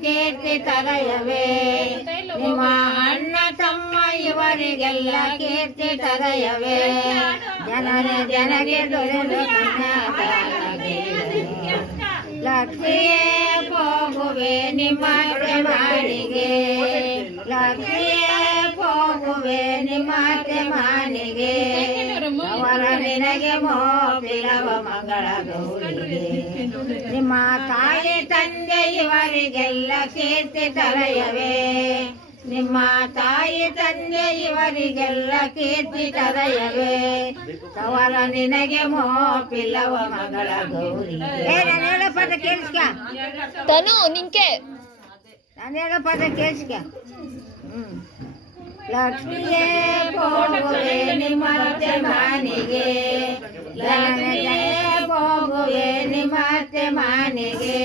ಕೀರ್ತಿ ತರಯವೇ ನಿಮ್ಮ ಅಣ್ಣ ತಮ್ಮ ಇವರಿಗೆಲ್ಲ ಕೀರ್ತಿ ತರಯವೇ ಜನಗೆ ದೊರೆದು ಲಕ್ಷ್ಮಿಯೇ ಹೋಗುವೆ ನಿಮ್ಮ ಮಾನಿಗೆ ಲಕ್ಷ್ಮಿಯೇ ಹೋಗುವೆ ನಿಮ್ಮ ಮಾನಿಗೆ ಅವರ ನಿನಗೆ ಮೋಪಿಲವ ಮಗಳ ಗೌರಿಗೆ ನಿಮ್ಮ ತಾಯಿ ತಂದೆ ಇವರಿಗೆಲ್ಲ ಕೀರ್ತಿ ತರಯವೇ ನಿಮ್ಮ ತಾಯಿ ತಂದೆ ಇವರಿಗೆಲ್ಲ ಕೀರ್ತಿ ತರಯವೇ ಅವರ ನಿನಗೆ ಮೋಪಿಲ್ಲವ ಮಗಳ ಗೌರಿ ನಾನು ಹೇಳೋ ಪದ ಕೇಳಿಸ್ಕ ತನು ನಿಂಕೆ ನಾನು ಹೇಳೋ ಪದ ಕೇಳಿಸ್ಕ ಲಕ್ಷ್ಮಿಯೇ ಹೋಗುವೆ ನಿಮ್ಮ ಮಾನಿಗೆ ಲಕ್ಷ್ಮಿಯೇ ಹೋಗುವೆ ನಿಮ್ಮ ಮಾನಿಗೆ